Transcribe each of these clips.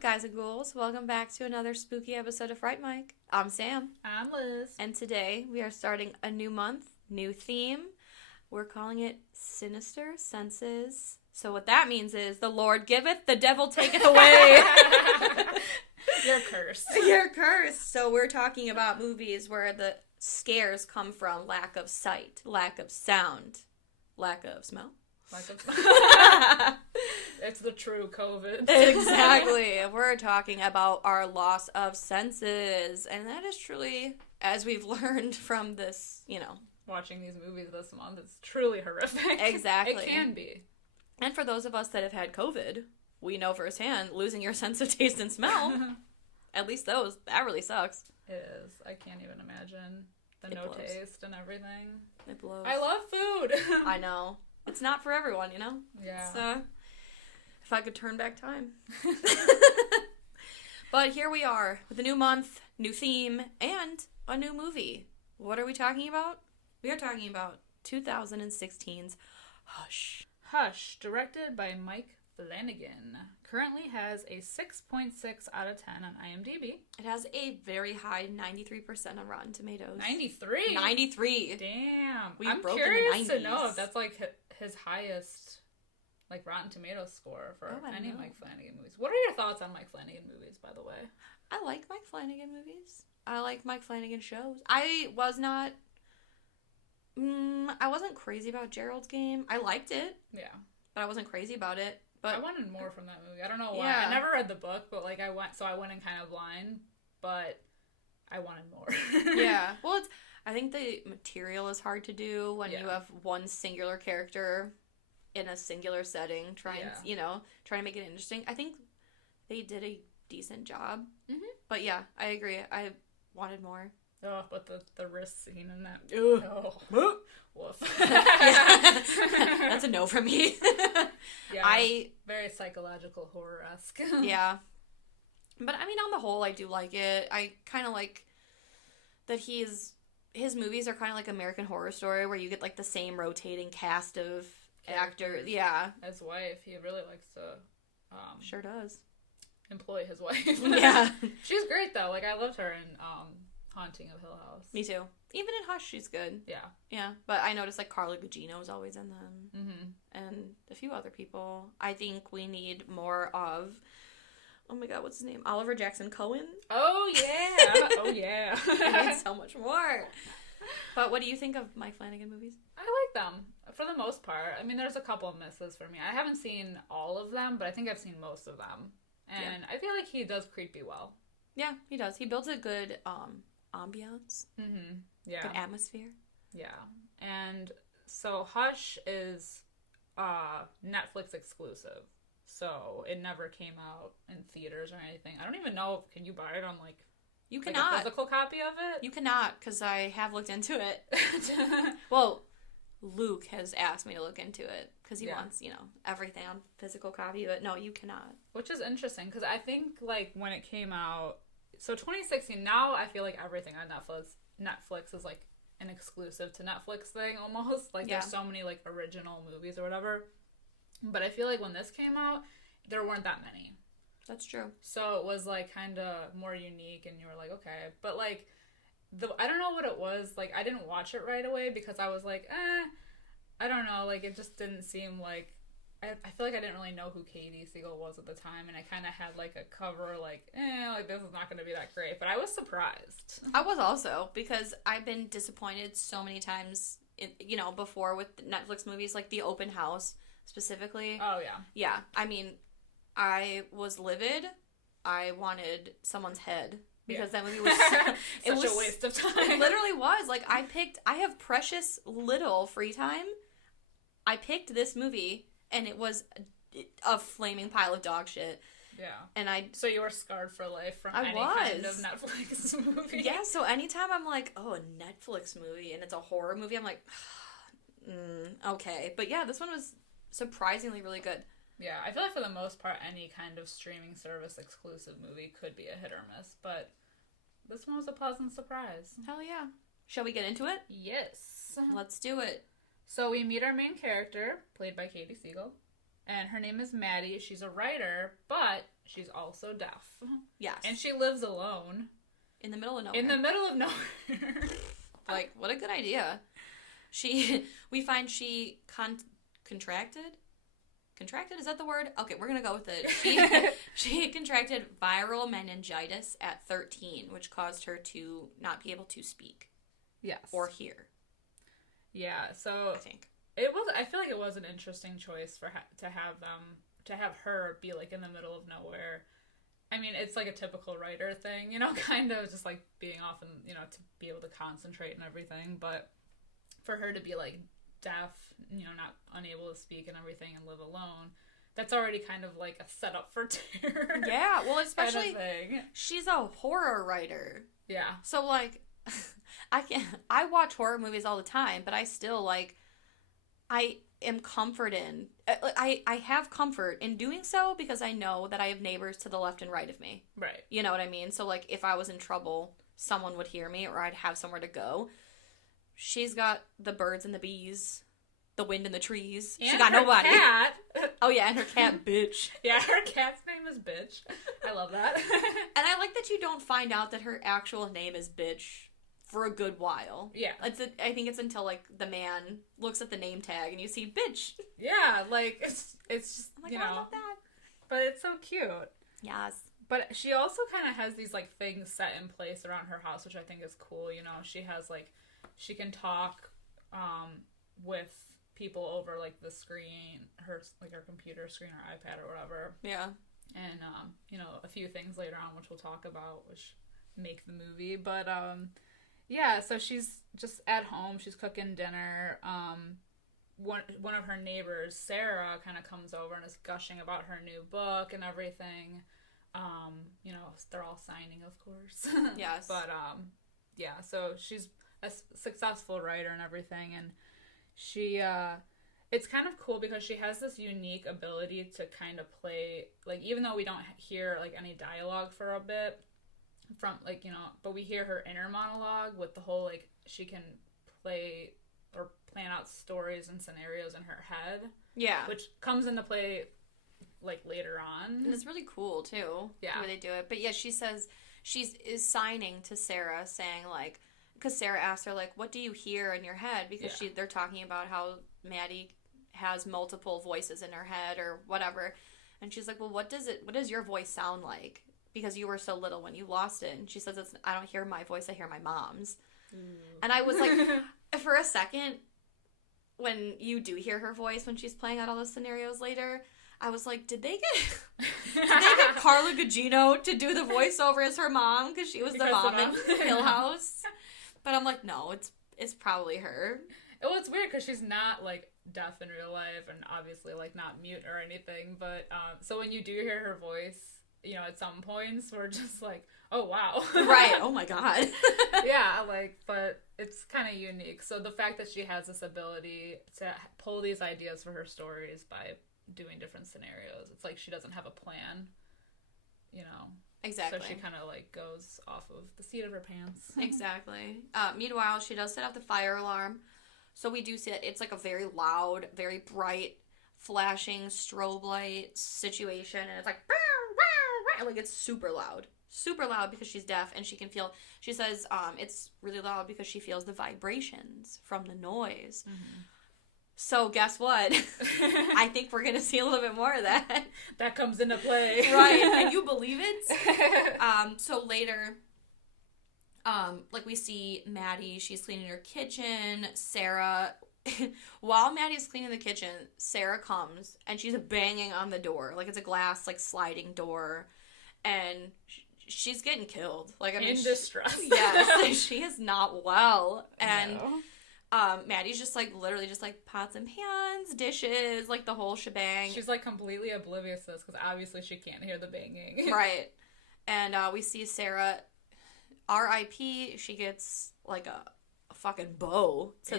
up, guys and ghouls? Welcome back to another spooky episode of Fright Mic. I'm Sam. I'm Liz. And today we are starting a new month, new theme. We're calling it Sinister Senses. So what that means is the Lord giveth, the devil taketh away. You're cursed. You're cursed. So we're talking about movies where the scares come from lack of sight, lack of sound, lack of smell. It's the true COVID. Exactly. We're talking about our loss of senses. And that is truly, as we've learned from this, watching these movies this month, it's truly horrific. Exactly. It can be. And for those of us that have had COVID, we know firsthand losing your sense of taste and smell. At least that really sucks. It is. I can't even imagine the no blows. Taste and everything. It blows. I love food. I know. It's not for everyone, Yeah. So, if I could turn back time. But here we are with a new month, new theme, and a new movie. What are we talking about? We are talking about 2016's Hush. Hush, directed by Mike Flanagan, currently has a 6.6 out of 10 on IMDb. It has a very high 93% on Rotten Tomatoes. 93? 93. Damn. I'm broken curious the to know 90s. if that's like his highest Rotten Tomatoes score for I any know. Mike Flanagan movies. What are your thoughts on Mike Flanagan movies, by the way? I like Mike Flanagan movies. I like Mike Flanagan shows. I wasn't crazy about Gerald's Game. I liked it, Yeah. but I wasn't crazy about it. But I wanted more from that movie. I don't know why. Yeah. I never read the book, but I went in kind of blind, but I wanted more. yeah. Well, I think the material is hard to do when you Yeah. have one singular character in a singular setting, trying to make it interesting. I think they did a decent job. Mm-hmm. But yeah, I agree. I wanted more. Oh, but the wrist scene in that. Ugh. Oh. Woof. That's a no from me. Yeah. Very psychological horror-esque. Yeah. But I mean, on the whole, I do like it. I kind of like that his movies are kind of like American Horror Story, where you get like the same rotating cast of actors. Yeah. His wife, he really likes to Sure does. employ his wife. Yeah. She's great though. I loved her in Haunting of Hill House. Me too. Even in Hush, she's good. Yeah. Yeah. But I noticed Carla Gugino is always in them. Mm-hmm. And a few other people. I think we need more of, oh my god, what's his name? Oliver Jackson Cohen. Oh yeah. Oh yeah. I need so much more. But what do you think of Mike Flanagan movies? I like them for the most part. I mean, there's a couple of misses for me. I haven't seen all of them, but I think I've seen most of them. And I feel like he does creepy well. Yeah, he does. He builds a good ambiance. Mm-hmm. Yeah. Good atmosphere. Yeah. And so Hush is Netflix exclusive. So it never came out in theaters or anything. I don't even know, can you buy it on You cannot. a physical copy of it? You cannot, because I have looked into it. Well, Luke has asked me to look into it, because he wants, everything on physical copy, but no, you cannot. Which is interesting, because I think, when it came out, so 2016, now I feel like everything on Netflix is, an exclusive to Netflix thing, almost. There's so many, original movies or whatever. But I feel like when this came out, there weren't that many. That's true. So it was, kind of more unique, and you were like, okay. But, I don't know what it was. I didn't watch it right away because I was like, I don't know. It just didn't seem like... I feel like I didn't really know who Katie Siegel was at the time, and I kind of had, a cover, this is not going to be that great. But I was surprised. I was also, because I've been disappointed so many times, before with Netflix movies, The Open House, specifically. Oh, yeah. Yeah. I mean, I was livid. I wanted someone's head. Because that movie was... Such a waste of time. It literally was. I have precious little free time. I picked this movie, and it was a flaming pile of dog shit. Yeah. And So you were scarred for life from any kind of Netflix movie. Yeah, so anytime I'm like, oh, a Netflix movie, and it's a horror movie, I'm like, okay. But yeah, this one was surprisingly really good. Yeah, I feel like for the most part, any kind of streaming service exclusive movie could be a hit or miss, but this one was a pleasant surprise. Hell yeah. Shall we get into it? Yes. Let's do it. So we meet our main character, played by Katie Siegel, and her name is Maddie. She's a writer, but she's also deaf. Yes. And she lives alone. In the middle of nowhere. In the middle of nowhere. Like, what a good idea. We find she contracted? Contracted? Is that the word? Okay, we're gonna go with it. She contracted viral meningitis at 13, which caused her to not be able to speak. Yes. Or hear. Yeah, so... I think. I feel like it was an interesting choice to have her be, like, in the middle of nowhere. I mean, it's, like, a typical writer thing, you know, kind of just, like, being off and, you know, to be able to concentrate and everything, but for her to be, like, deaf, you know, not unable to speak and everything and live alone, that's already kind of, like, a setup for terror. Yeah, well, especially, kind of thing. She's a horror writer. Yeah. So, like, I watch horror movies all the time, but I still, like, I am comforted. I have comfort in doing so because I know that I have neighbors to the left and right of me. Right. You know what I mean? So, like, if I was in trouble, someone would hear me or I'd have somewhere to go. She's got the birds and the bees, the wind and the trees. And she got her nobody. Cat. Oh, yeah, and her cat, Bitch. Yeah, her cat's name is Bitch. I love that. And I like that you don't find out that her actual name is Bitch for a good while. Yeah. I think it's until, like, the man looks at the name tag and you see Bitch. Yeah, like, it's just, I'm like, you oh, know. I love that. But it's so cute. Yes. But she also kind of has these, like, things set in place around her house, which I think is cool, you know. She has, like, she can talk with people over, like, the screen, her computer screen or iPad or whatever. Yeah. And, you know, a few things later on, which we'll talk about, which make the movie. But, yeah, so she's just at home. She's cooking dinner. One of her neighbors, Sarah, kind of comes over and is gushing about her new book and everything. You know, they're all signing, of course. Yes. But, yeah, so she's a successful writer and everything. And she, it's kind of cool because she has this unique ability to kind of play, like, even though we don't hear, like, any dialogue for a bit, from, like, you know, but we hear her inner monologue with the whole, like, she can play or plan out stories and scenarios in her head. Yeah. Which comes into play, like, later on. And it's really cool, too. Yeah. The way they do it. But, yeah, she says, is signing to Sarah, saying, like, because Sarah asked her, like, what do you hear in your head? Because they're talking about how Maddie has multiple voices in her head or whatever. And she's like, well, what does your voice sound like? Because you were so little when you lost it. And she says, I don't hear my voice, I hear my mom's. And I was like, for a second, when you do hear her voice when she's playing out all those scenarios later, I was like, did they get Carla Gugino to do the voiceover as her mom? Because she was the mom in Hill House. But I'm like, no, it's probably her. Well, it's weird because she's not, like, deaf in real life and obviously, like, not mute or anything. But, so when you do hear her voice, you know, at some points, we're just like, oh, wow. Right. Oh, my God. Yeah, like, but it's kind of unique. So the fact that she has this ability to pull these ideas for her stories by doing different scenarios, it's like she doesn't have a plan, you know. Exactly. So she kind of, like, goes off of the seat of her pants. Exactly. Meanwhile, she does set off the fire alarm. So we do see it. It's, like, a very loud, very bright, flashing strobe light situation. And it's like, like, it's super loud. Super loud because she's deaf and she can feel, she says it's really loud because she feels the vibrations from the noise. Mm-hmm. So guess what? I think we're going to see a little bit more of that. That comes into play. Right. And you believe it? So later, like, we see Maddie, she's cleaning her kitchen. Sarah, while Maddie's cleaning the kitchen, Sarah comes and she's banging on the door. Like, it's a glass, like, sliding door. And she's getting killed. Like, I mean, in distress. Yes, she is not well. And Maddie's just, like, literally just, like, pots and pans, dishes, like, the whole shebang. She's, like, completely oblivious to this because obviously she can't hear the banging. Right. And we see Sarah, R.I.P., she gets, like, a fucking bow to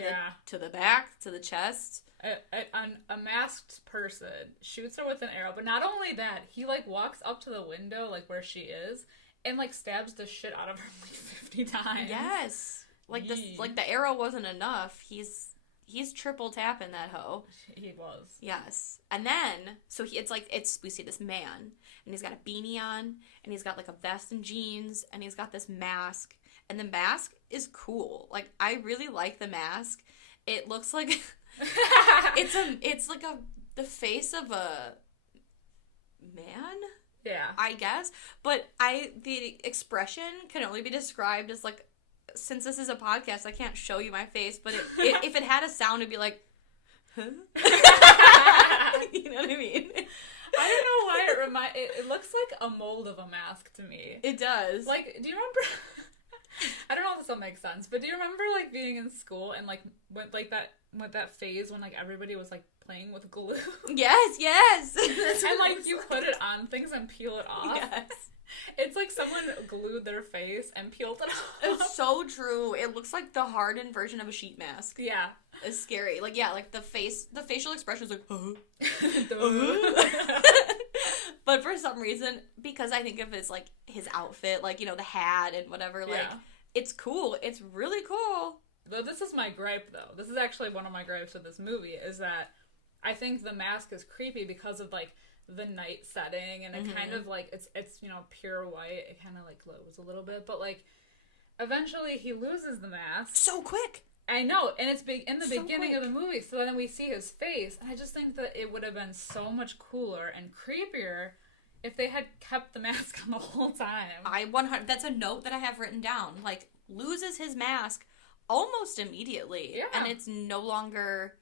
the back, to the chest. A masked person shoots her with an arrow, but not only that, he, like, walks up to the window, like, where she is, and, like, stabs the shit out of her, like, 50 times. Yes. Like, the arrow wasn't enough. He's he's triple tapping that hoe. He was. Yes. And then, so we see this man, and he's got a beanie on, and he's got like a vest and jeans, and he's got this mask, and the mask is cool. Like, I really like the mask. It looks like, it's like the face of a man? Yeah. I guess. But the expression can only be described as like, since this is a podcast, I can't show you my face, but if it had a sound, it'd be like, huh? You know what I mean? I don't know why it looks like a mold of a mask to me. It does. Like, do you remember? I don't know if this will make sense, but do you remember like being in school and like with that phase when like everybody was like playing with glue? Yes. And like you put it on things and peel it off. Yes. It's like someone glued their face and peeled it off. It's so true. It looks like the hardened version of a sheet mask. Yeah. It's scary. Like, yeah, like the facial expression is like, But for some reason, because I think of his, like, his outfit, like, you know, the hat and whatever, like, it's cool. It's really cool. Though this is my gripe, though. This is actually one of my gripes with this movie, is that I think the mask is creepy because of, like, the night setting, and it kind of, like, it's you know, pure white. It kind of, like, glows a little bit, but, like, eventually he loses the mask. So quick! I know, and it's in the beginning of the movie, so then we see his face, and I just think that it would have been so much cooler and creepier if they had kept the mask on the whole time. That's a note that I have written down. Like, loses his mask almost immediately. Yeah. And it's no longer,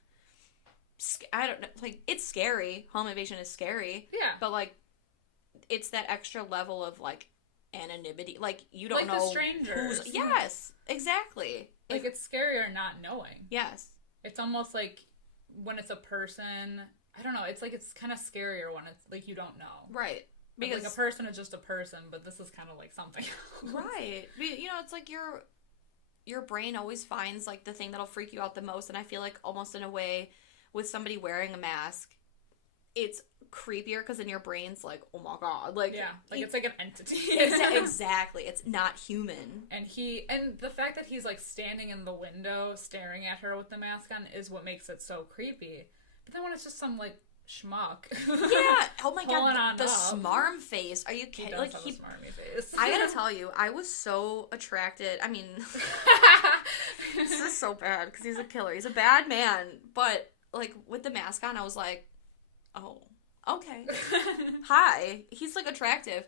I don't know, like, it's scary. Home invasion is scary. Yeah. But, like, it's that extra level of, like, anonymity. Like, you don't know the strangers. Yes, exactly. Like, it's scarier not knowing. Yes. It's almost like when it's a person, I don't know, it's like it's kind of scarier when it's like you don't know. Right. Because like a person is just a person, but this is kind of like something else. Right. You know, it's like your brain always finds like the thing that'll freak you out the most, and I feel like almost in a way with somebody wearing a mask, it's creepier because then your brain's like, oh my god, like, yeah, like it's like an entity. Exactly, it's not human. And the fact that he's like standing in the window staring at her with the mask on is what makes it so creepy. But then when it's just some like schmuck, yeah, oh my god, the up. Smarm face. Are you kidding? He does like have a smarmy face. I gotta tell you, I was so attracted. I mean, this is so bad because he's a killer. He's a bad man, but like with the mask on, I was like, oh. Okay. Hi. He's like attractive.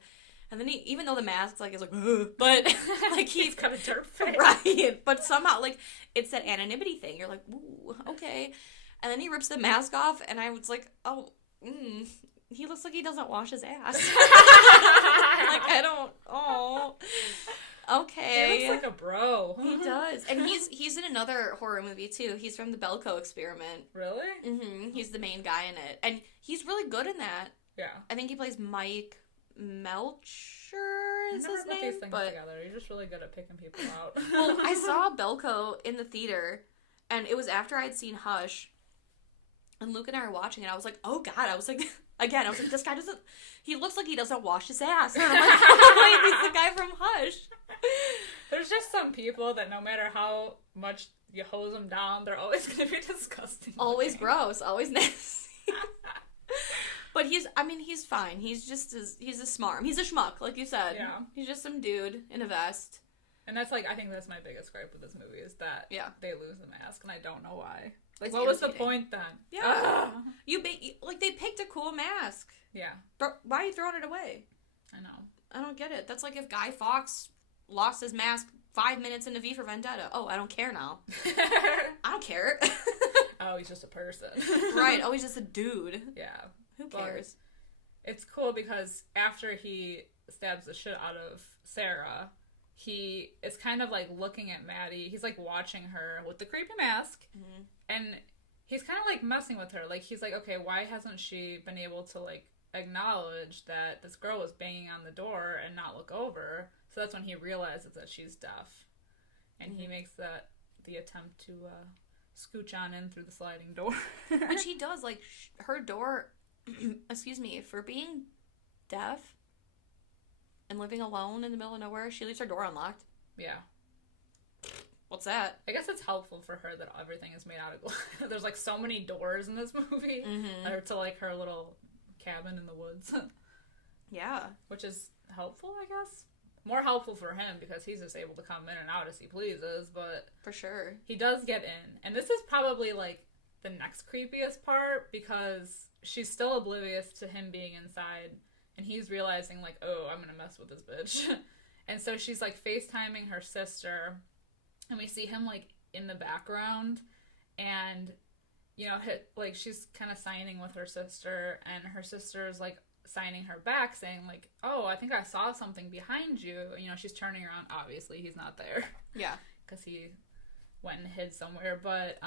And then even though the mask's like is like but like he's got a dirt face. Right. But somehow like it's that anonymity thing. You're like, ooh, okay. And then he rips the mask off and I was like, oh, he looks like he doesn't wash his ass. Like I don't okay. He looks like a bro. He does. And he's in another horror movie too. He's from the Belko Experiment. Really? Mm-hmm. He's the main guy in it. And he's really good in that. Yeah. I think he plays Mike Melcher is his name. These things together. You're just really good at picking people out. Well, I saw Belko in the theater, and it was after I'd seen Hush. And Luke and I were watching it. I was like, oh god. I was like, again, I was like, this guy doesn't, he looks like he doesn't wash his ass. And I'm like, oh, he's the guy from Hush. There's just some people that no matter how much you hose them down, they're always going to be disgusting. Always gross. Always nasty. But he's fine. He's a smarm. He's a schmuck, like you said. Yeah. He's just some dude in a vest. And that's like, I think that's my biggest gripe with this movie is that they lose the mask, and I don't know why. Like, it's what was the point then? Yeah. They picked a cool mask. Yeah. Why are you throwing it away? I know. I don't get it. That's like if Guy Fawkes lost his mask 5 minutes into V for Vendetta. Oh, I don't care now. I don't care. Oh, he's just a person. Right. Oh, he's just a dude. Yeah. Who cares? But it's cool because after he stabs the shit out of Sarah, he is kind of like looking at Maddie. He's like watching her with the creepy mask. Mm-hmm. And he's kind of like messing with her. Like, he's like, okay, why hasn't she been able to like acknowledge that this girl was banging on the door and not look over? So that's when he realizes that she's deaf. And he makes the attempt to scooch on in through the sliding door. Which he does. Like, her door, excuse me, for being deaf and living alone in the middle of nowhere, she leaves her door unlocked. Yeah. What's that? I guess it's helpful for her that everything is made out of glass. There's, like, so many doors in this movie. Mm-hmm. Or to, like, her little cabin in the woods. Yeah. Which is helpful, I guess. More helpful for him because he's just able to come in and out as he pleases, but... For sure. He does get in. And this is probably, like, the next creepiest part because she's still oblivious to him being inside. And he's realizing, like, oh, I'm gonna mess with this bitch. And so she's, like, FaceTiming her sister... And we see him, like, in the background, and, you know, like, she's kind of signing with her sister, and her sister's, like, signing her back, saying, like, oh, I think I saw something behind you. You know, she's turning around. Obviously, he's not there. Yeah. Because he went and hid somewhere, but,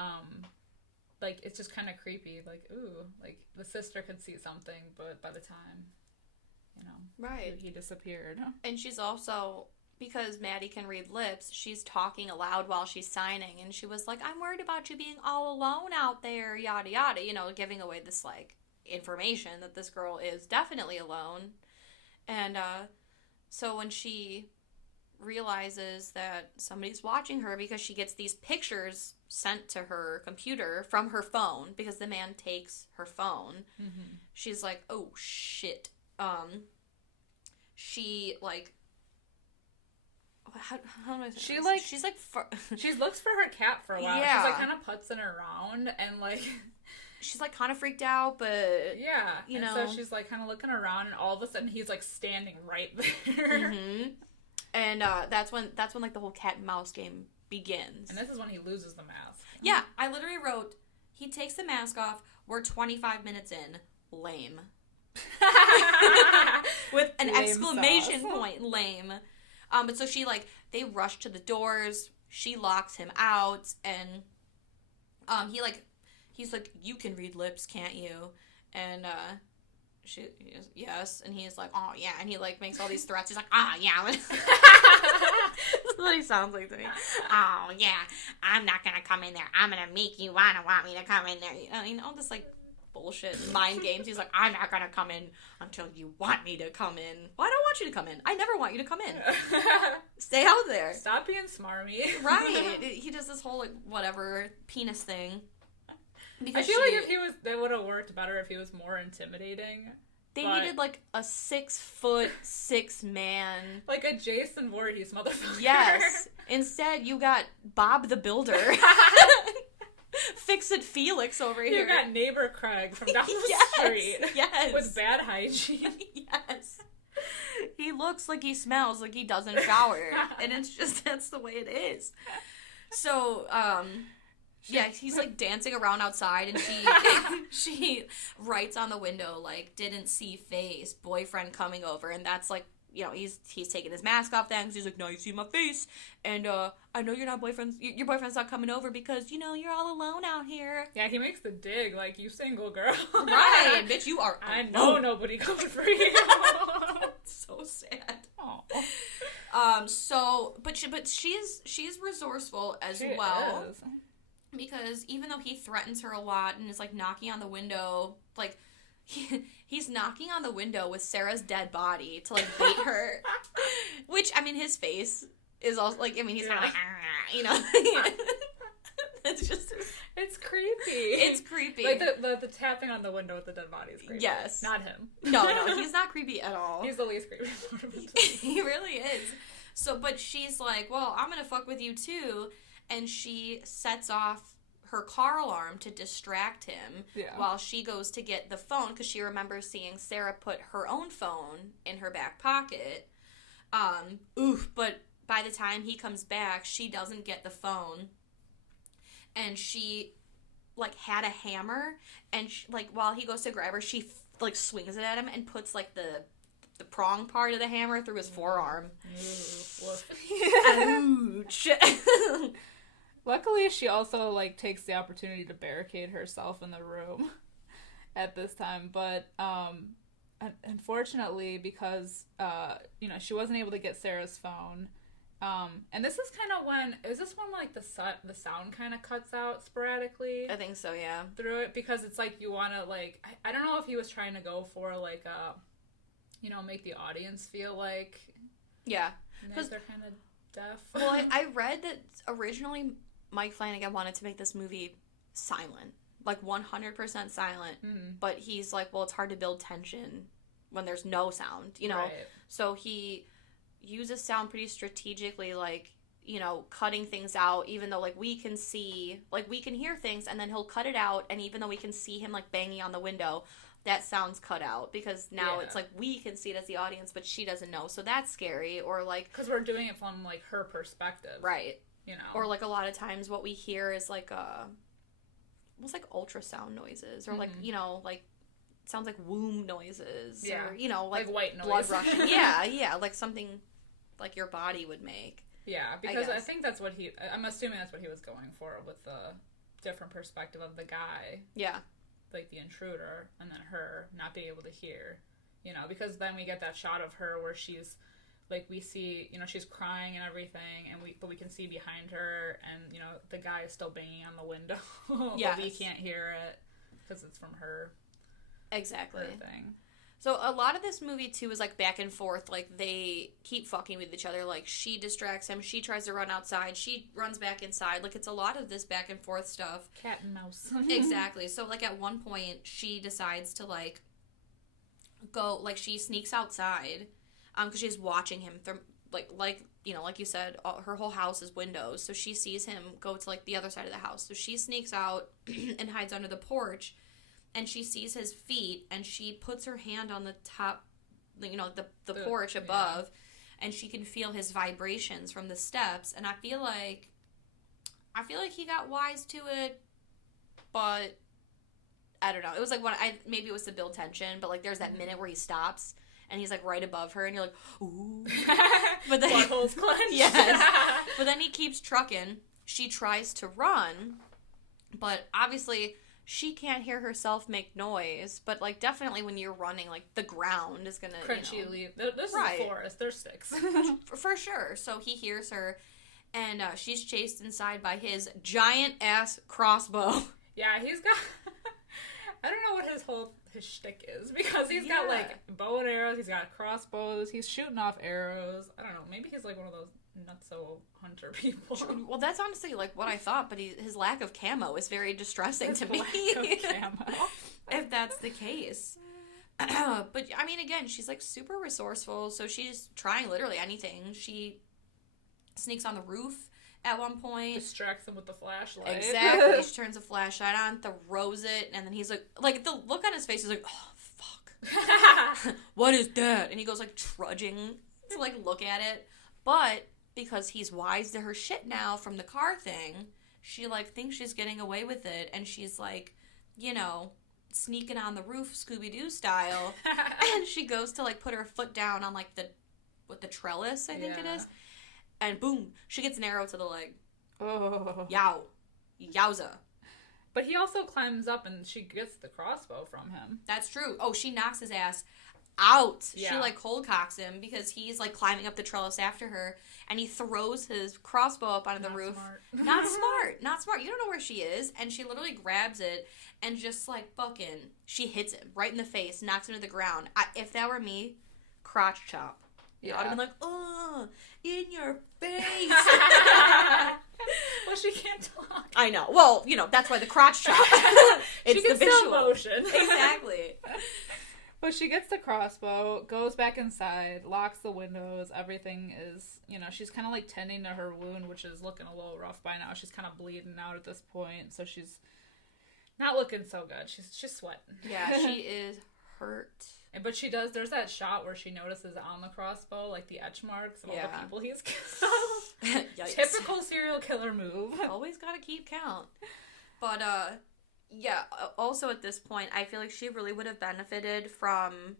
like, it's just kind of creepy. Like, ooh, like, the sister could see something, but by the time, you know, right, he disappeared. And she's also... Because Maddie can read lips, she's talking aloud while she's signing, and she was like, I'm worried about you being all alone out there, yada yada, you know, giving away this, like, information that this girl is definitely alone. And, so when she realizes that somebody's watching her because she gets these pictures sent to her computer from her phone, because the man takes her phone, she's like, oh, shit. She, like... How do I say she this? like she's like she looks for her cat for a while. Yeah. She's like kind of putzing around and like she's like kind of freaked out, but yeah, you and know. So she's like kind of looking around, and all of a sudden he's like standing right there. And that's when like the whole cat and mouse game begins. And this is when he loses the mask. Yeah, I literally wrote, he takes the mask off. We're 25 minutes in. Lame. With an Lame exclamation sauce. point. Lame. But so she, like, they rush to the doors, she locks him out, and, he's like, you can read lips, can't you? And, she, yes, and he's like, oh, yeah, and he, like, makes all these threats, he's like, oh, yeah. That's what he sounds like to me. Oh, yeah, I'm not gonna come in there, I'm gonna make you want me to come in there, you know, all this, like, bullshit mind games. He's like, I'm not gonna come in until you want me to come in. Well, I don't want you to come in. I never want you to come in. Stay out there. Stop being smarmy. Right. He does this whole, like, whatever, penis thing. Because I feel like that would have worked better if he was more intimidating. They needed, like, a 6'6" man. Like a Jason Voorhees motherfucker. Yes. Instead, you got Bob the Builder. Fix-It Felix over here. You got neighbor Craig from down the street. Yes. With bad hygiene. Yes. He looks like he smells like he doesn't shower. And it's just, that's the way it is. So, yeah, he's, like, dancing around outside, and she writes on the window, like, didn't see face, boyfriend coming over, and that's, like, you know, he's taking his mask off then, because he's like, now you see my face, and, I know you're not your boyfriend's not coming over because, you know, you're all alone out here. Yeah, he makes the dig, like, you single girl. Right, bitch, you are I know nobody coming for you. So sad. Aww. But she's resourceful as well. Is. Because even though he threatens her a lot and is, like, knocking on the window, like, he's knocking on the window with Sarah's dead body to, like, bait her. Which, I mean, his face is also, like, I mean, he's kind of like, you know. It's just... It's creepy. It's creepy. Like, the tapping on the window with the dead body is creepy. Yes. Not him. No, he's not creepy at all. He's the least creepy part of it. He really is. So, but she's like, well, I'm gonna fuck with you too. And she sets off her car alarm to distract him while she goes to get the phone because she remembers seeing Sarah put her own phone in her back pocket. But by the time he comes back, she doesn't get the phone. And she, like, had a hammer, and, like, while he goes to grab her, she, like, swings it at him and puts, like, the prong part of the hammer through his forearm. Ouch. Luckily, she also, like, takes the opportunity to barricade herself in the room at this time, but, unfortunately, because, you know, she wasn't able to get Sarah's phone, and this is kind of when, is this when, like, the sound kind of cuts out sporadically? I think so, yeah. Through it, because it's, like, you want to, like, I don't know if he was trying to go for, like, you know, make the audience feel like... Yeah. Because they're kind of... deaf. Well, I read that originally Mike Flanagan wanted to make this movie silent. Like 100% silent. But he's like, well, it's hard to build tension when there's no sound, you know? Right. So he uses sound pretty strategically, like, you know, cutting things out, even though, like, we can see, like, we can hear things, and then he'll cut it out, and even though we can see him, like, banging on the window, that sound's cut out, because now it's, like, we can see it as the audience, but she doesn't know, so that's scary, or, like... Because we're doing it from, like, her perspective. Right. You know? Or, like, a lot of times what we hear is, like, almost like ultrasound noises, or, like, you know, like, sounds like womb noises, or, you know, like white noise. Blood rushing. Yeah, like something like your body would make. Yeah, because I think that's what I'm assuming that's what he was going for with the different perspective of the guy. Yeah. Like the intruder, and then her not being able to hear, you know, because then we get that shot of her where she's, like, we see, you know, she's crying and everything, but we can see behind her, and, you know, the guy is still banging on the window, but we can't hear it, because it's from her. Exactly. Her thing. So a lot of this movie, too, is, like, back and forth. Like, they keep fucking with each other. Like, she distracts him. She tries to run outside. She runs back inside. Like, it's a lot of this back and forth stuff. Cat and mouse. Exactly. So, like, at one point, she decides to, like, go... Like, she sneaks outside, because she's watching him through... Like, you know, like you said, her whole house is windows. So she sees him go to, like, the other side of the house. So she sneaks out and hides under the porch. And she sees his feet, and she puts her hand on the top, you know, the porch above, and she can feel his vibrations from the steps. And I feel like he got wise to it, but I don't know. It was like maybe it was to build tension, but like there's that minute where he stops, and he's like right above her, and you're like, ooh. But then buttholes clenched. Yes. But then he keeps trucking. She tries to run, but obviously she can't hear herself make noise, but, like, definitely when you're running, like, the ground is gonna, Crunchy you know... leaf. This is a forest. There's sticks. For sure. So he hears her, and she's chased inside by his giant-ass crossbow. Yeah, he's got... I don't know what his shtick is, because he's got, like, bow and arrows, he's got crossbows, he's shooting off arrows. I don't know, maybe he's, like, one of those not-so-hunter people. Well, that's honestly, like, what I thought, but his lack of camo is very distressing to me. If that's the case. But, I mean, again, she's, like, super resourceful, so she's trying literally anything. She sneaks on the roof at one point. Distracts him with the flashlight. Exactly. She turns the flashlight on, throws it, and then he's like, the look on his face is like, oh, fuck. What is that? And he goes, like, trudging to, like, look at it. But because he's wise to her shit now from the car thing, she, like, thinks she's getting away with it, and she's, like, you know, sneaking on the roof Scooby-Doo style, and she goes to, like, put her foot down on, like, the trellis, I think it is, and boom, she gets an arrow to the leg. Oh. Yowza. But he also climbs up, and she gets the crossbow from him. That's true. Oh, she knocks his ass out. Yeah. She, like, cold cocks him because he's, like, climbing up the trellis after her, and he throws his crossbow up onto the roof. Not smart. You don't know where she is, and she literally grabs it and just, like, fucking, she hits him right in the face, knocks him to the ground. If that were me, crotch chop. You know, I'd have been like, oh, in your face. Well, she can't talk. I know. Well, you know, that's why the crotch chop. It's she can the visual. still motion. Exactly. But she gets the crossbow, goes back inside, locks the windows, everything is, you know, she's kind of like tending to her wound, which is looking a little rough by now. She's kind of bleeding out at this point, so she's not looking so good. She's sweating. Yeah, she is hurt. But there's that shot where she notices on the crossbow, like, the etch marks of all the people he's killed. Typical serial killer move. Always gotta keep count. But, yeah, also at this point, I feel like she really would have benefited from,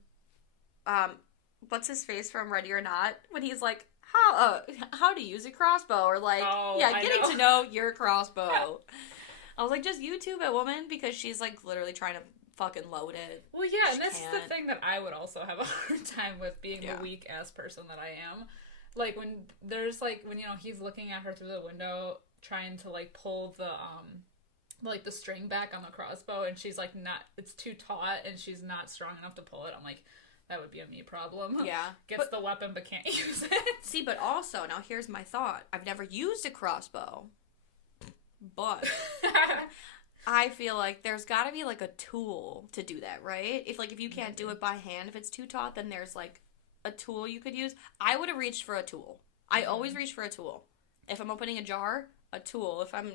what's his face from Ready or Not? When he's like, how to use a crossbow, or like, getting to know your crossbow. I was like, just YouTube it, woman, because she's, like, literally trying to fucking load it. Well, yeah, and this is the thing that I would also have a hard time with, being the weak-ass person that I am. Like, when you know, he's looking at her through the window, trying to, like, pull the, like, the string back on the crossbow, and she's, like, it's too taut, and she's not strong enough to pull it. I'm like, that would be a me problem. Yeah. Gets the weapon but can't use it. See, but also, now here's my thought. I've never used a crossbow, but I feel like there's got to be, like, a tool to do that, right? If you can't do it by hand, if it's too taut, then there's, like, a tool you could use. I would have reached for a tool. I always reach for a tool. If I'm opening a jar, a tool. If I'm,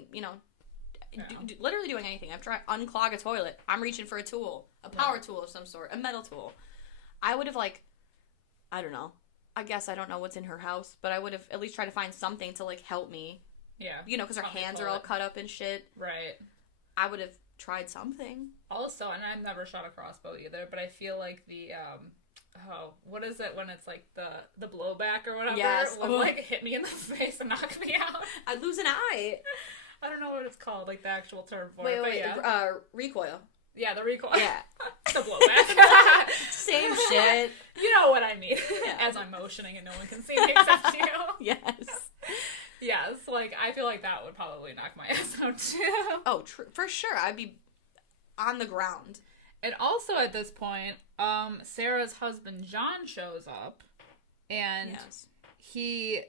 literally doing anything. I'm trying to unclog a toilet. I'm reaching for a tool. A power tool of some sort. A metal tool. I would have, like, I don't know. I guess I don't know what's in her house, but I would have at least tried to find something to, like, help me. Yeah. Because her hands are all cut up and shit. Right. I would have tried something. Also, and I've never shot a crossbow either, but I feel like the, what is it when it's, like, the blowback or whatever? Yes. Would, like, hit me in the face and knock me out. I'd lose an eye. I don't know what it's called, like, the actual term for it. But yeah. Recoil. Yeah, the recoil. Yeah. The blowback. Same shit. You know what I mean. Yeah. As I'm motioning and no one can see me except you. Yes. Yes, like, I feel like that would probably knock my ass out, too. Oh, for sure. I'd be on the ground. And also at this point, Sarah's husband, John, shows up. And he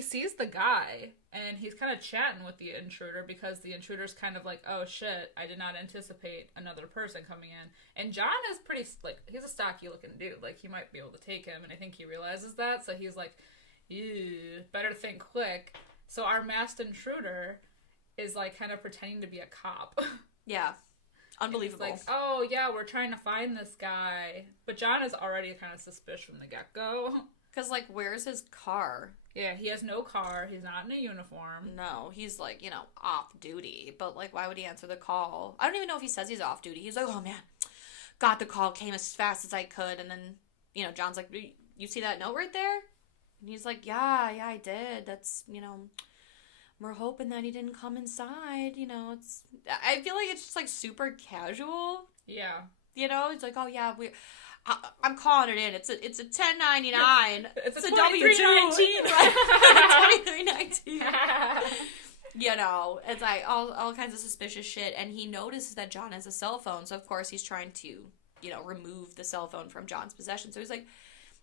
sees the guy, and he's kind of chatting with the intruder, because the intruder's kind of like, oh, shit, I did not anticipate another person coming in. And John is pretty, like, he's a stocky-looking dude. Like, he might be able to take him, and I think he realizes that, so he's like, ew, better think quick. So our masked intruder is, like, kind of pretending to be a cop. Yeah. Unbelievable. Like, oh, yeah, we're trying to find this guy. But John is already kind of suspicious from the get-go. Because, like, where's his car? Yeah, he has no car. He's not in a uniform. No, he's, like, off duty. But, like, why would he answer the call? I don't even know if he says he's off duty. He's like, oh, man, got the call, came as fast as I could. And then, John's like, you see that note right there? And he's like, yeah, I did. That's, we're hoping that he didn't come inside. I feel like it's just, like, super casual. Yeah. It's like, oh, yeah, I'm calling it in. It's a 1099. It's a W-2. 2319. It's like all kinds of suspicious shit. And he notices that John has a cell phone. So, of course, he's trying to, remove the cell phone from John's possession. So he's like,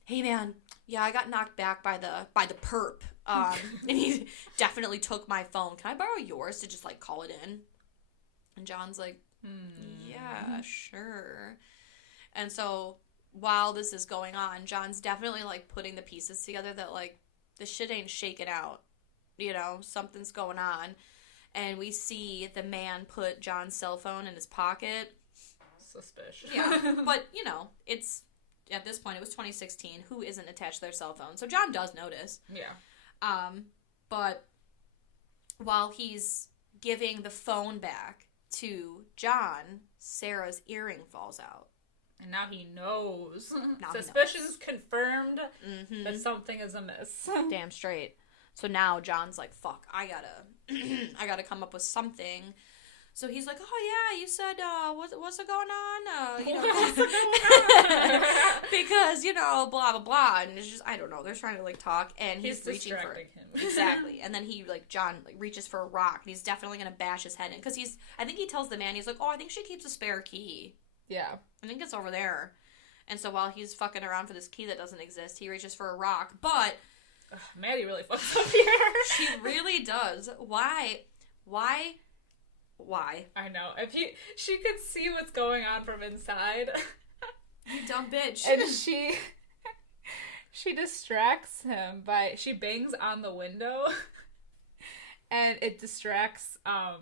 hey, man, yeah, I got knocked back by the perp. And he definitely took my phone. Can I borrow yours to just, like, call it in? And John's like, yeah, sure. And so while this is going on, John's definitely, like, putting the pieces together that, like, the shit ain't shaking out. Something's going on. And we see the man put John's cell phone in his pocket. Suspicious. Yeah. But, it's, at this point, it was 2016. Who isn't attached to their cell phone? So John does notice. Yeah. But while he's giving the phone back to John, Sarah's earring falls out. And now he knows. Now Suspicions confirmed that something is amiss. Damn straight. So now John's like, fuck, I gotta come up with something. So he's like, oh yeah, you said, what's going on? What's going on? Because, blah, blah, blah. And it's just, I don't know, they're trying to, like, talk, and he's reaching for him. Exactly. And then John, like, reaches for a rock, and he's definitely gonna bash his head in. Because I think he tells the man, he's like, oh, I think she keeps a spare key. Yeah. I think it's over there. And so while he's fucking around for this key that doesn't exist, he reaches for a rock. But Maddie really fucks up here. She really does. Why? I know. If she could see what's going on from inside. You dumb bitch. And she distracts him by, she bangs on the window. And it distracts our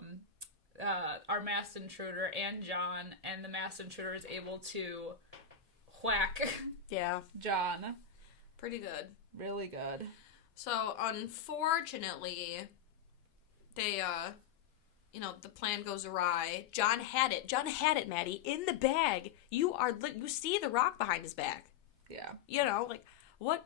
masked intruder and John, and the masked intruder is able to whack John. Pretty good. Really good. So, unfortunately, they, the plan goes awry. John had it, Maddie, in the bag. You see the rock behind his back. Yeah. Like, what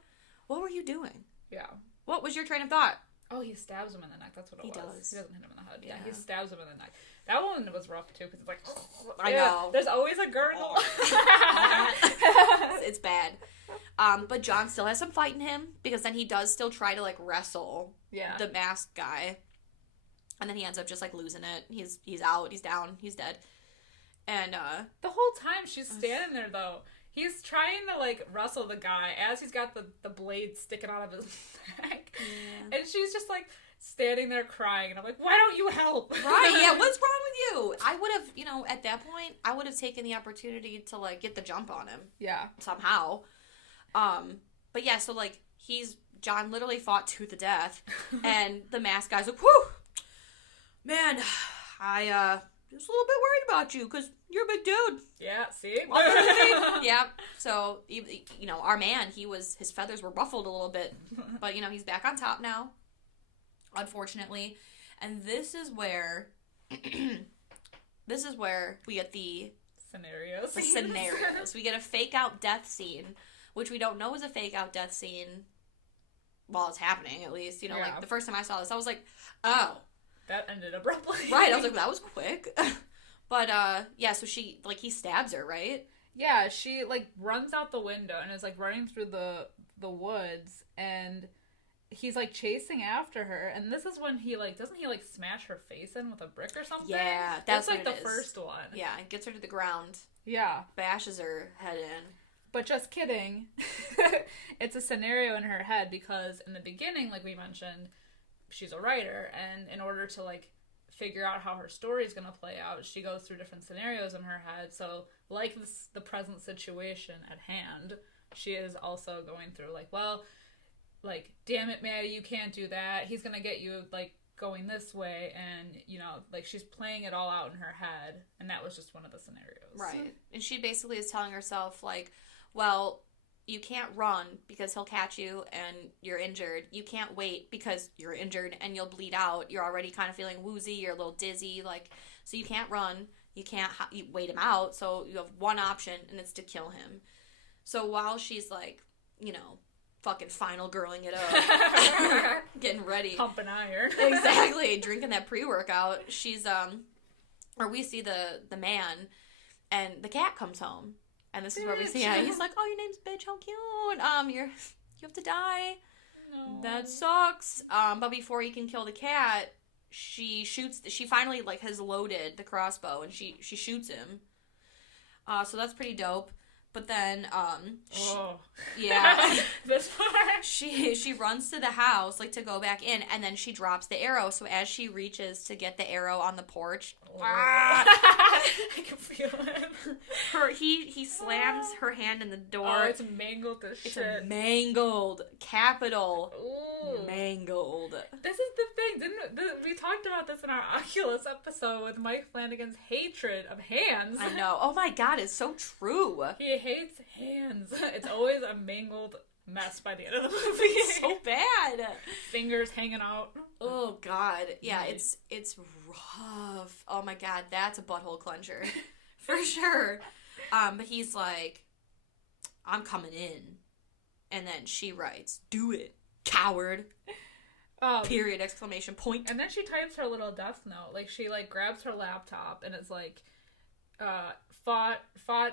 were you doing? Yeah. What was your train of thought? Oh, he stabs him in the neck. That's what it was. Does. He doesn't hit him in the head. Yeah, he stabs him in the neck. That one was rough, too, because it's like... I know. There's always a girdle. It's bad. But John still has some fight in him, because then he does still try to, like, wrestle the masked guy. And then he ends up just, like, losing it. He's out. He's down. He's dead. And, the whole time she's standing there, though, He's trying to, like, wrestle the guy as he's got the blade sticking out of his neck. Yeah. And she's just, like, standing there crying. And I'm like, why don't you help? Right, yeah, what's wrong with you? I would have, you know, at that point, I would have taken the opportunity to, like, get the jump on him. Yeah. Somehow. But yeah, so, like, John literally fought to the death. And the masked guy's like, whew! Man, I, just a little bit worried about you, because you're a big dude. Yeah, see? Yeah, so, you know, our man, his feathers were ruffled a little bit, but, you know, he's back on top now, unfortunately, and this is where we get the scenarios. We get a fake-out death scene, which we don't know is a fake-out death scene while it's happening, at least, you know, like, the first time I saw this, I was like, oh. That ended abruptly. Right, I was like, that was quick. But, yeah, so he stabs her, right? Yeah, she, like, runs out the window and is, like, running through the woods, and he's, like, chasing after her, and this is when he, like, doesn't he, like, smash her face in with a brick or something? Yeah, that's like, the first one. Yeah, and gets her to the ground. Yeah. Bashes her head in. But just kidding. It's a scenario in her head, because in the beginning, like we mentioned, she's a writer, and in order to, like, figure out how her story is going to play out, she goes through different scenarios in her head. So, like the present situation at hand, she is also going through, like, well, like, damn it, Maddie, you can't do that. He's going to get you, like, going this way. And, you know, like, she's playing it all out in her head. And that was just one of the scenarios. Right. And she basically is telling herself, like, well, you can't run because he'll catch you and you're injured. You can't wait because you're injured and you'll bleed out. You're already kind of feeling woozy. You're a little dizzy. Like, so you can't run. You can't you wait him out. So you have one option, and it's to kill him. So while she's, like, you know, fucking final girling it up, getting ready. Pumping iron. Exactly. Drinking that pre-workout. She's, or we see the man, and the cat comes home. And this is where we see he's like, oh, your name's Bitch, how cute. You have to die. No. That sucks. But before he can kill the cat, she finally, like, has loaded the crossbow, and she shoots him. So that's pretty dope. But then, yeah. This part. She runs to the house, like, to go back in, and then she drops the arrow. So as she reaches to get the arrow on the porch, I can feel it. He slams her hand in the door. Oh, it's mangled as shit. It's mangled. Capital. Ooh. Mangled. This is the thing. We talked about this in our Oculus episode with Mike Flanagan's hatred of hands. I know. Oh my god, it's so true. He hates hands. It's always a mangled mess by the end of the movie. It's so bad. Fingers hanging out. Oh god. Yeah, it's rough. Oh my god, that's a butthole clencher. For sure. But he's like, I'm coming in. And then she writes, do it, coward. Period, exclamation point. And then she types her little death note. Like, she, like, grabs her laptop, and it's like, fought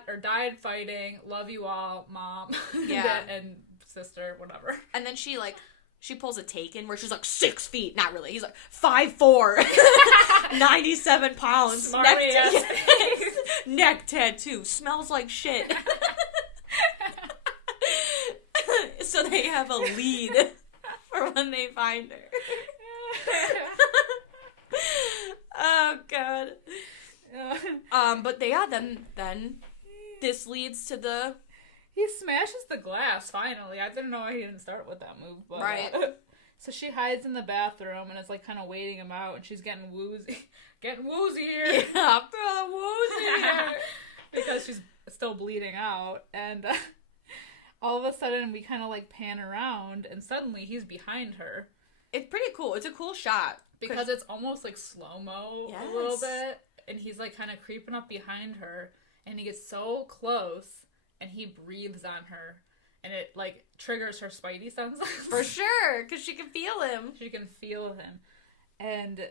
or died fighting, love you all, mom. Yeah. And sister, whatever. And then she pulls a Taken where she's like 6 feet. Not really. He's like 5'4", 97 pounds. Neck tattoo. Smells like shit. So they have a lead for when they find her. Oh god. But then this leads to the... He smashes the glass, finally. I didn't know he didn't start with that move. But, right. So she hides in the bathroom and is, like, kind of waiting him out, and she's getting woozy. Getting woozy here. Yeah, woozy here. Because she's still bleeding out. And all of a sudden, we kind of, like, pan around, and suddenly he's behind her. It's pretty cool. It's a cool shot. Because it's almost, like, slow-mo a little bit. And he's, like, kind of creeping up behind her, and he gets so close, and he breathes on her, and it, like, triggers her spidey senses. For sure, because she can feel him. She can feel him. And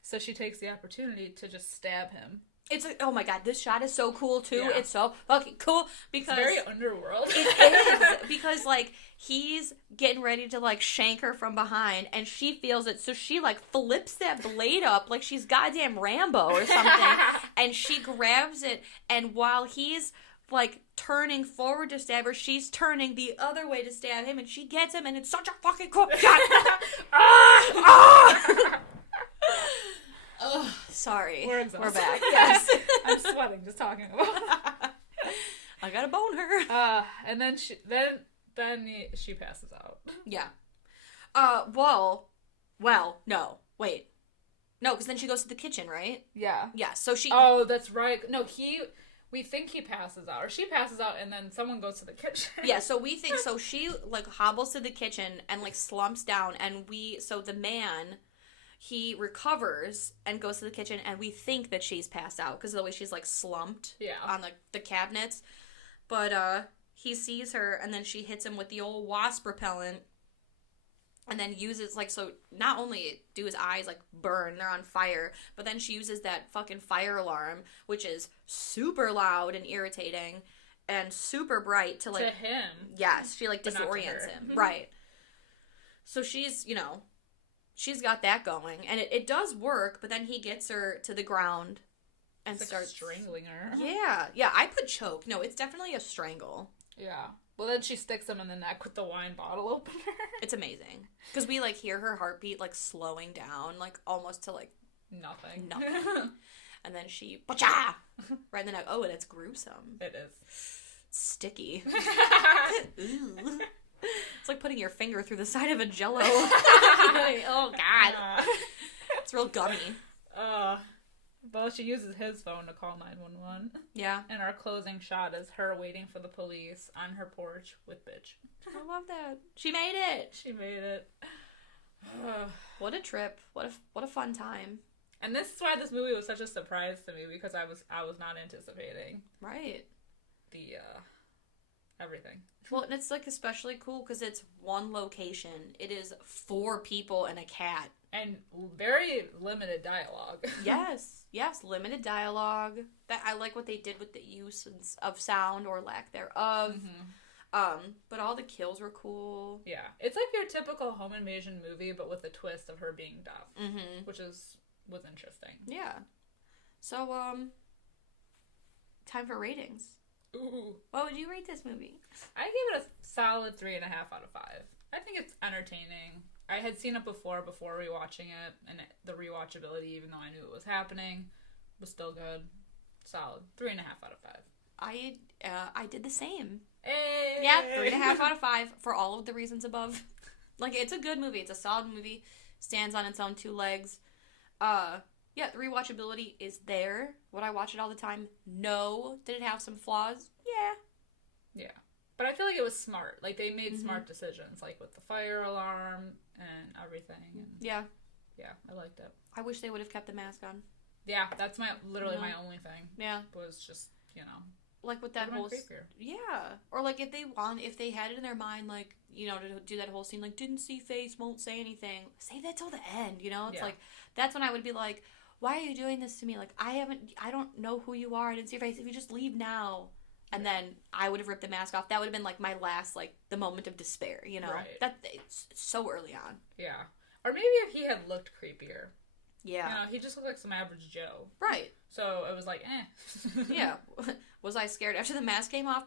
so she takes the opportunity to just stab him. It's like, oh my god, this shot is so cool, too. Yeah. It's so fucking cool, because... It's very Underworld. It is, because, like, he's getting ready to, like, shank her from behind, and she feels it, so she, like, flips that blade up like she's goddamn Rambo or something, and she grabs it, and while he's like, turning forward to stab her. She's turning the other way to stab him, and she gets him, and it's such a fucking cool... God. Oh, sorry. We're back. Yes. I'm sweating just talking about it. I gotta bone her. And then she passes out. Yeah. No. Wait. No, because then she goes to the kitchen, right? Yeah. Yeah, so she... Oh, that's right. No, we think he passes out, or she passes out, and then someone goes to the kitchen. Yeah, so we think... So she, like, hobbles to the kitchen and, like, slumps down, and so the man... He recovers and goes to the kitchen, and we think that she's passed out because of the way she's, like, slumped on the cabinets. But he sees her, and then she hits him with the old wasp repellent, and then uses, like, so not only do his eyes, like, burn, they're on fire, but then she uses that fucking fire alarm, which is super loud and irritating and super bright to, like... To him. Yes, she, like, disorients him. Right. So she's, she's got that going, and it does work, but then he gets her to the ground and starts strangling her. Yeah, I put choke. No, it's definitely a strangle. Yeah. Well, then she sticks him in the neck with the wine bottle opener. It's amazing. Because we, like, hear her heartbeat, like, slowing down, like, almost to, like... Nothing. And then she... Bacha! Right in the neck. Oh, and it's gruesome. It is. It's sticky. Ooh. It's like putting your finger through the side of a Jello. Oh, God. It's real gummy. Well, she uses his phone to call 911. Yeah. And our closing shot is her waiting for the police on her porch with bitch. I love that. She made it. She made it. What a trip. What a fun time. And this is why this movie was such a surprise to me, because I was not anticipating. Right. The everything. Well, and it's, like, especially cool because it's one location. It is 4 people and a cat. And very limited dialogue. Yes, limited dialogue. That I like what they did with the use of sound or lack thereof. Mm-hmm. But all the kills were cool. Yeah, it's like your typical home invasion movie, but with a twist of her being deaf, which was interesting. Yeah. So, time for ratings. Ooh. What would you rate this movie? I gave it a solid 3.5 out of 5. I think it's entertaining. I had seen it before rewatching it, and the rewatchability, even though I knew it was happening, was still good. Solid 3.5 out of 5. I did the same. Hey! Yeah, 3.5 out of 5 for all of the reasons above. Like, it's a good movie. It's a solid movie. Stands on its own 2 legs. Yeah, the rewatchability is there. Would I watch it all the time? No. Did it have some flaws? Yeah. Yeah. But I feel like it was smart. Like, they made smart decisions, like with the fire alarm and everything. And yeah. Yeah, I liked it. I wish they would have kept the mask on. Yeah, that's my only thing. Yeah. Was just, like with that whole... Yeah. Or like if they had it in their mind, like, to do that whole scene, like, didn't see face, won't say anything. Save that till the end, It's like, that's when I would be like, why are you doing this to me? Like, I don't know who you are. I didn't see your face. If you just leave now. And then I would have ripped the mask off. That would have been, like, my last, like, the moment of despair, Right. It's so early on. Yeah. Or maybe if he had looked creepier. Yeah. He just looked like some average Joe. Right. So it was like, eh. Yeah. Was I scared after the mask came off?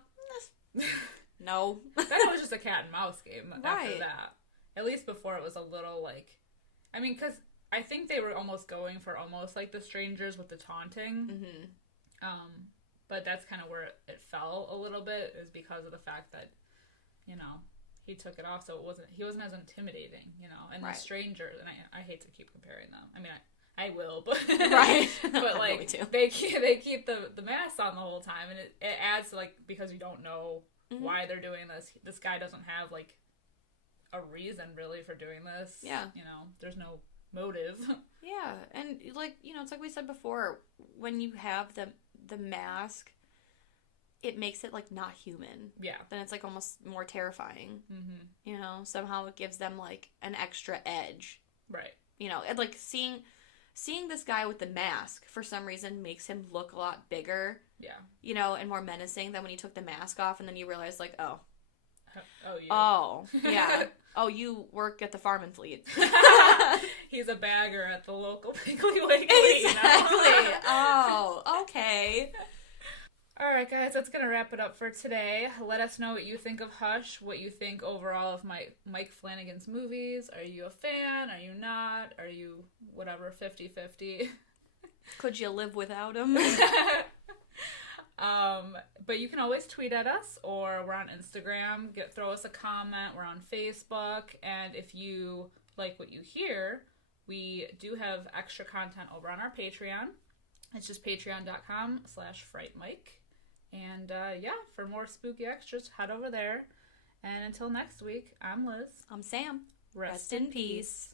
No. That was just a cat and mouse game after Right. that. At least before it was a little, like... I mean, because I think they were almost going for almost, like, the strangers with the taunting. Mm-hmm. But that's kind of where it fell a little bit, is because of the fact that, he took it off, so he wasn't as intimidating, and right. The strangers, and I hate to keep comparing them. I mean, I will, but right. But like they keep the mask on the whole time, and it adds to, like, because you don't know why they're doing this. This guy doesn't have, like, a reason really for doing this. Yeah. There's no motive. Yeah, and like it's like we said before, when you have the mask, it makes it, like, not human. Yeah. Then it's, like, almost more terrifying. Mm-hmm. Somehow it gives them, like, an extra edge. Right. And, like, seeing this guy with the mask, for some reason, makes him look a lot bigger. Yeah. And more menacing than when he took the mask off, and then you realize, like, oh. Oh, yeah. Oh, yeah. Oh, you work at the Farm and Fleet. He's a bagger at the local Piggly Wiggly. Exactly. Oh, okay. All right, guys, that's going to wrap it up for today. Let us know what you think of Hush, what you think overall of Mike Flanagan's movies. Are you a fan? Are you not? Are you whatever, 50-50? Could you live without him? But you can always tweet at us, or we're on Instagram. Throw us a comment. We're on Facebook. And if you like what you hear, we do have extra content over on our Patreon. It's just patreon.com/frightmic. And for more spooky extras, head over there. And until next week, I'm Liz. I'm Sam. Rest in peace.